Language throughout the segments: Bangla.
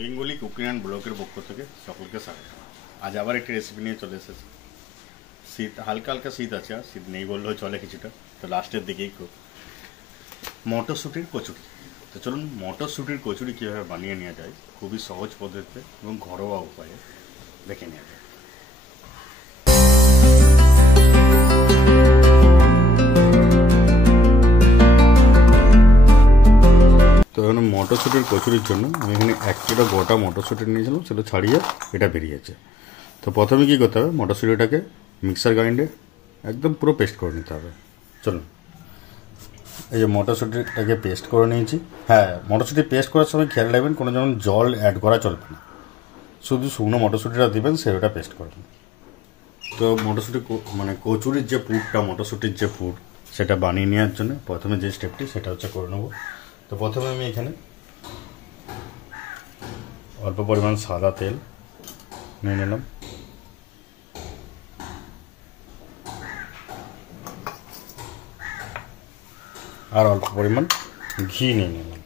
বেঙ্গলি কুকিং অ্যান্ড ব্লগের পক্ষ থেকে সকলকে স্বাগত। আজ আবার একটি রেসিপি নিয়ে চলে এসেছি। শীত হালকা হালকা শীত আছে, আর শীত নেই বললেও চলে কিছুটা, তো লাস্টের দিকেই খুব মটরশুঁটির কচুরি। তো চলুন মটরশুঁটির কচুরি কীভাবে বানিয়ে নেওয়া যায় খুবই সহজ পদ্ধতিতে এবং ঘরোয়া উপায়ে দেখে নেওয়া যায়। তো এখানে মটরশুঁটির কচুরির জন্য আমি এখানে 1 কিলো গোটা মটরশুঁটি নিয়েছিলাম, সেটা ছাড়িয়ে এটা বেরিয়েছে। তো প্রথমে কী করতে হবে, মটরশুঁটিটাকে মিক্সার গ্রাইন্ডে একদম পুরো পেস্ট করে নিতে হবে। চলুন, এই যে মটরশুঁটিটাকে পেস্ট করে নিয়েছি। হ্যাঁ, মটরশুঁটি পেস্ট করার সময় খেয়াল রাখবেন কোনো যেমন জল অ্যাড করা চলবে না, শুধু শুকনো মটরশুঁটিটা দেবেন, সেটা পেস্ট করবেন। তো মটরশুঁটি মানে কচুরির যে পুরটা, মটরশুঁটির যে পুর, সেটা বানিয়ে নেওয়ার জন্য প্রথমে যে স্টেপটি সেটা হচ্ছে করে নেব। তো প্রথমে আমি এখানে অল্প পরিমাণ সাদা তেল নিয়ে নিলাম, আর অল্প পরিমাণ ঘি নিয়ে নিলাম,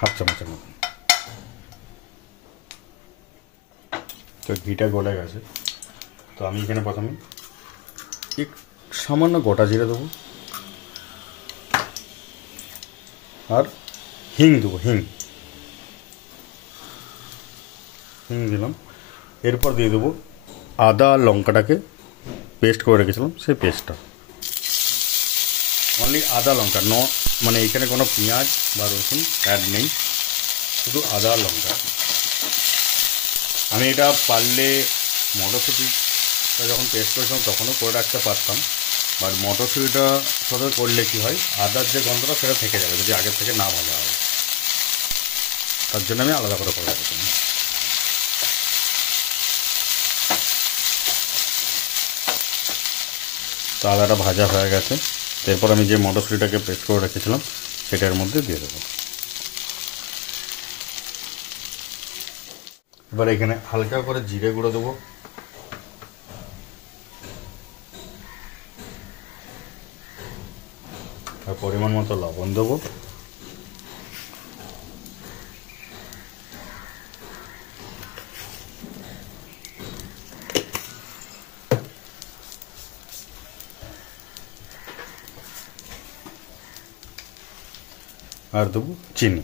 হাফ চামচের মতো। তো ঘিটা গলে গেছে, তো আমি এখানে প্রথমে সামান্য গোটা জিরে দেবো, আর হিং দেবো, হিং দিলাম। এরপর দিয়ে দেবো আদা আর লঙ্কাটাকে পেস্ট করে রেখেছিলাম, সেই পেস্টটা। অনলি আদা লঙ্কা, মানে এখানে কোনো পেঁয়াজ বা রসুন অ্যাড নেই, শুধু আদা আর লঙ্কা। আমি এটা পারলে মটরশুঁটিটা যখন পেস্ট করেছিলাম তখনও করে রাখতে পারতাম, বাট মটরশুঁটিটা সাথে করলে কী হয়, আদার যে গন্ধটা সেটা থেকে যাবে যদি আগের থেকে না ভালো হয়, তার জন্য আমি আলাদা করে রাখতাম। তো আদাটা ভাজা হয়ে গেছে, এরপর আমি যে মটরশুঁটিটাকে পেস্ট করে রেখেছিলাম সেটার মধ্যে দিয়ে দেবো। এবার এখানে হালকা করে জিরে গুঁড়ো দেবো, আর পরিমাণ মতো লবণ দেবো, আর দেবো চিনি।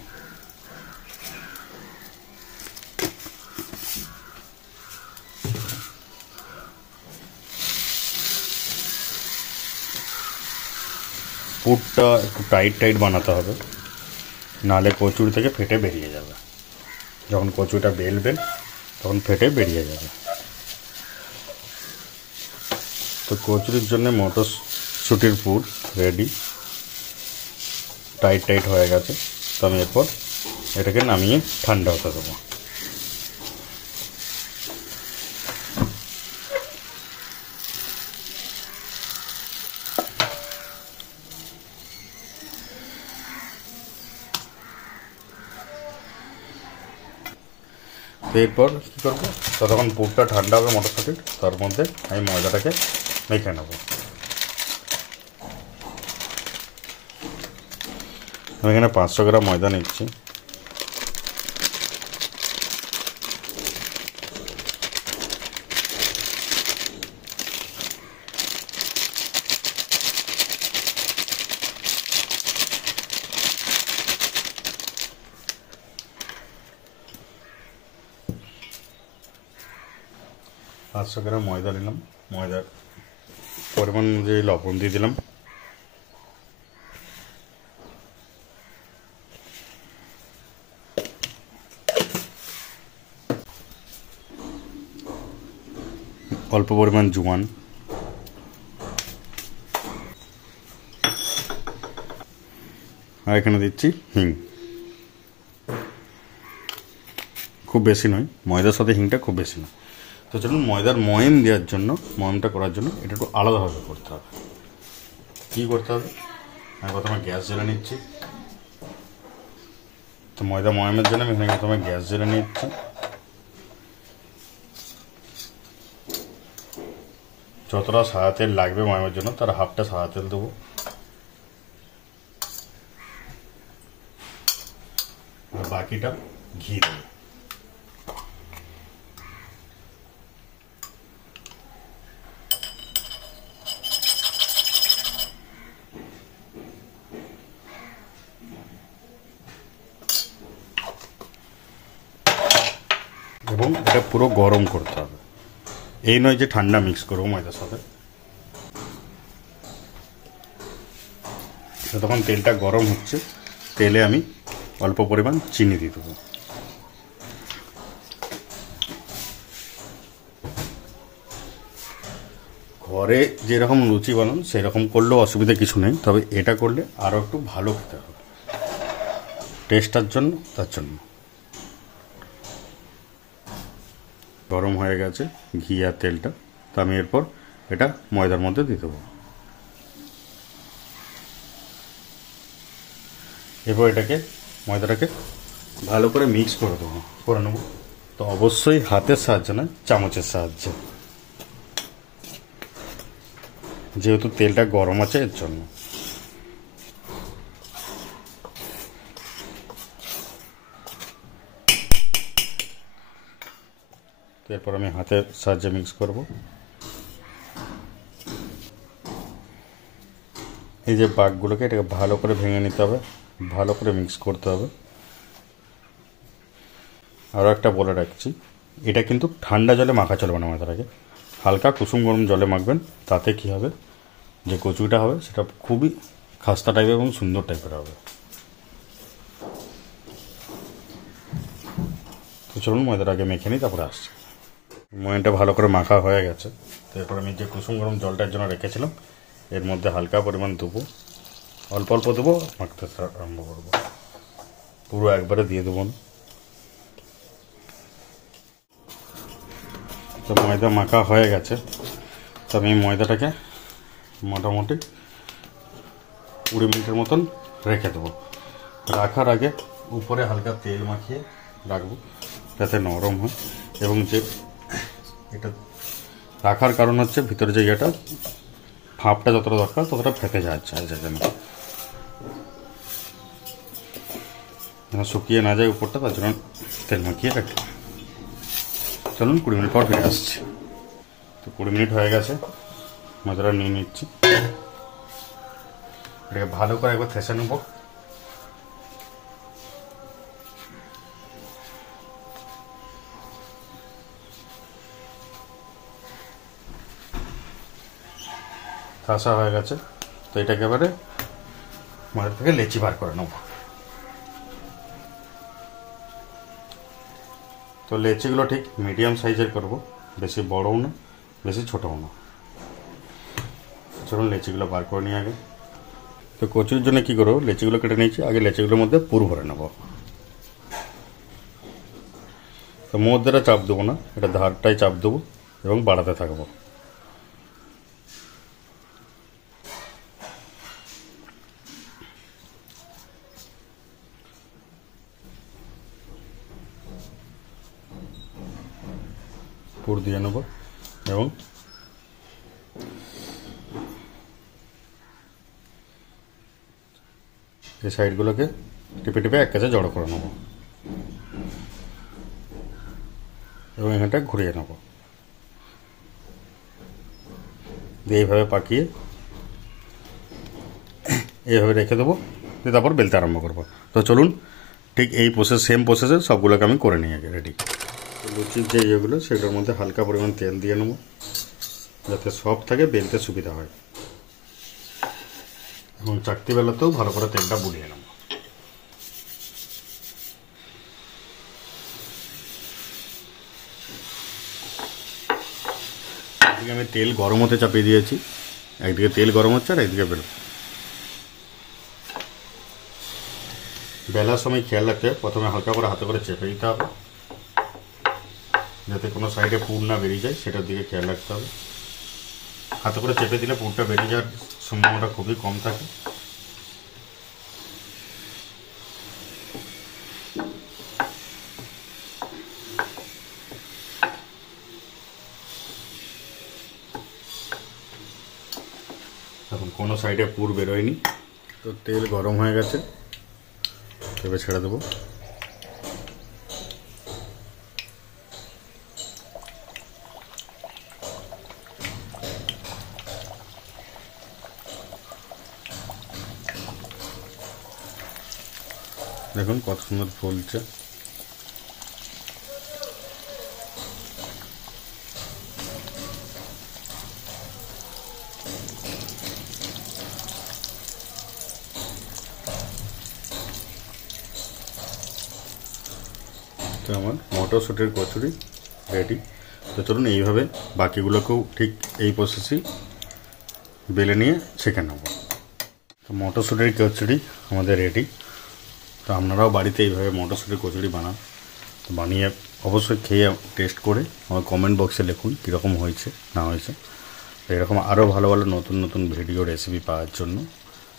পুরটা একটু টাইট বানাতে হবে, নাহলে কচুরি থেকে ফেটে বেরিয়ে যাবে। যখন কচুরিটা বেলবেন তখন ফেটে বেরিয়ে যাবে। তো কচুরির জন্য মটরশুঁটির পুর রেডি, টাইট হয়ে গেছে। তো আমি এরপর এটাকে নামিয়ে ঠান্ডা হতে দেবো। এরপর কী করবো, ততক্ষণ পুরটা ঠান্ডা হবে মটরশুঁটির, তার মধ্যে আমি ময়দাটাকে মেখে নেব। আমি এখানে 500 গ্রাম ময়দা নিচ্ছি। পাঁচশো গ্রাম ময়দা নিলাম, ময়দার পরিমাণ অনুযায়ী লবণ দিয়ে দিলাম, অল্প পরিমাণ জোয়ান, আর এখানে দিচ্ছি হিং। খুব বেশি নয়, ময়দার সাথে হিংটা খুব বেশি নয়। তো চলুন ময়দার ময়ম দেওয়ার জন্য, ময়মটা করার জন্য এটা একটু আলাদাভাবে করতে হবে। কী করতে হবে, আমি প্রথমে গ্যাস জ্বেলে নিচ্ছি। তো ময়দা ময়মের জন্য আমি এখানে প্রথমে গ্যাস জ্বেলে নিচ্ছি। যতটা সাদা তেল লাগবে ময়মের জন্য তার হাফটা সাদা তেল দেবো, আর বাকিটা ঘি দেবো। এবং এটা পুরো গরম করতে হবে, এই নয় যে ঠান্ডা মিক্স করবো ময়দার সাথে। তখন তেলটা গরম হচ্ছে, তেলে আমি অল্প পরিমাণ চিনি দিয়ে দেবো। ঘরে যেরকম লুচি বানান সেরকম করলেও অসুবিধা কিছু নেই, তবে এটা করলে আরও একটু ভালো খেতে হবে টেস্টার জন্য। তার জন্য গরম হয়ে গেছে ঘি আর তেলটা, তো আমি এরপর এটা ময়দার মধ্যে দিয়ে দেবো। এরপর এটাকে ময়দাটাকে ভালো করে মিক্স করে নেবো। তো অবশ্যই হাতের সাহায্যে না, চামচের সাহায্যে, যেহেতু তেলটা গরম আছে এর জন্য। এরপর আমি হাতের সাহায্যে মিক্স করব। এই যে পাকগুলোকে এটাকে ভালো করে ভেঙে নিতে হবে, ভালো করে মিক্স করতে হবে। আরও একটা বলে রাখছি, এটা কিন্তু ঠান্ডা জলে মাখা চলবে না ময়দাটাকে, হালকা কুসুম গরম জলে মাখবেন। তাতে কি হবে, যে কচুরিটা হবে সেটা খুবই খাস্তা টাইপের এবং সুন্দর টাইপের হবে। তো চলুন ময়দাটাকে মেখে নিই, তারপরে আসছে। ময়দাটা ভালো করে মাখা হয়ে গেছে, তো এরপর আমি যে কুসুম গরম জলটার জন্য রেখেছিলাম এর মধ্যে হালকা পরিমাণ দেবো, অল্প অল্প দেবো, মাখতে আরম্ভ করবো, পুরো একবারে দিয়ে দেবো না। তো ময়দা মাখা হয়ে গেছে, তো আমি ময়দাটাকে মোটামুটি 20 মিনিটের মতন রেখে দেবো। রাখার আগে উপরে হালকা তেল মাখিয়ে রাখবো যাতে নরম হয়, এবং যে এটা রাখার কারণ হচ্ছে ভিতরে যে ইয়েটা ভাপটা যতটা দরকার ততটা ফেটে যাচ্ছে যেন শুকিয়ে না যায় উপরটা, তার জন্য তেল মাখিয়ে রাখি। চলুন 20 মিনিট পর ফিরে আসছি। তো 20 মিনিট হয়ে গেছে, ময়দাটা নিয়ে নিচ্ছি, এটাকে ভালো করে একবার থেসে নেব। ঠাসা হয়ে গেছে, তো এটাকে এবারে ময়দা থেকে লেচি বার করে নেব। তো লেচিগুলো ঠিক মিডিয়াম সাইজের করব, বেশি বড়ও না বেশি ছোটও না। চলুন লেচিগুলো বার করে নিই আগে। তো কচুরির জন্য কী করবো, লেচিগুলো কেটে নিয়েছি, আগে লেচিগুলোর মধ্যে পুর ভরে নেব। তো মধ্যেটা চাপ দেবো না, এটা ধারটাই চাপ দেবো এবং বাড়াতে থাকবো। পুর দিয়ে নেব এবং এই সাইডগুলোকে টিপে টিপে এক কাছে জড়ো করে নেব এবং এখানটা ঘুরিয়ে নেব, দিয়ে এইভাবে পাকিয়ে এইভাবে রেখে দেবো, দিয়ে তারপর বেলতে আরম্ভ করবো। তো চলুন ঠিক এই সেম প্রসেসে সবগুলোকে আমি করে নিই আগে রেডি। লুচির যে ইয়েগুলো সেগুলোর মধ্যে হালকা পরিমাণ তেল দিয়ে নেবো যাতে সব থাকে, বেলতে সুবিধা হয়, এবং চাকতি বেলাতেও ভালো করে তেলটা বুলিয়ে নেব। একদিকে আমি তেল গরম হতে চাপিয়ে দিয়েছি, একদিকে তেল গরম হচ্ছে আর একদিকে বেলার সময় খেয়াল রাখতে হবে, প্রথমে হালকা করে হাতে করে চেপে দিতে হবে যাতে কোনো সাইডে পুর না বেরিয়ে যায়, সেটার দিকে খেয়াল রাখতে হবে। হাতে করে চেপে দিলে পুরটা বেরিয়ে যাওয়ার সম্ভাবনাটা খুবই কম থাকে। এখন কোনো সাইডে পুর বেরোয়নি, তো তেল গরম হয়ে গেছে, এবার ছেড়ে দেবো। দেখুন কত সুন্দর ফুলছে। তো আমার মটরশুঁটির কচুরি রেডি। তো চলুন এইভাবে বাকিগুলোকেও ঠিক এই প্রসেসেই বেলে নিয়ে ছেঁকে নেব। তো মটরশুঁটির কচুরি আমাদের রেডি। তো আপনারাও বাড়িতে এইভাবে মটরশুঁটির কচুরি বানান। তো বানিয়ে অবশ্যই খেয়ে টেস্ট করে আমার কমেন্ট বক্সে লিখুন কীরকম হয়েছে না হয়েছে। তো এরকম আরও ভালো ভালো নতুন নতুন ভিডিও রেসিপি পাওয়ার জন্য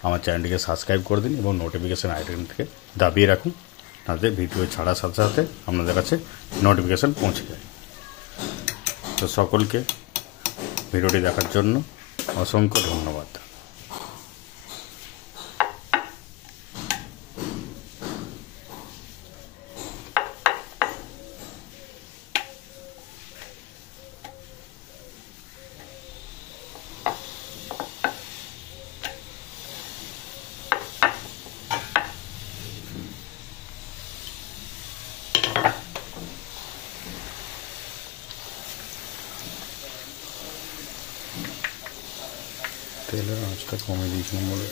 আমার চ্যানেলটিকে সাবস্ক্রাইব করে দিন এবং নোটিফিকেশান আইকনটিকে দাবিয়ে রাখুন, তাতে ভিডিও ছাড়ার সাথে সাথে আপনাদের কাছে নোটিফিকেশান পৌঁছে যায়। তো সকলকে ভিডিওটি দেখার জন্য অসংখ্য ধন্যবাদ। তেলের আঁচটা কমে দিয়েছিলাম বলে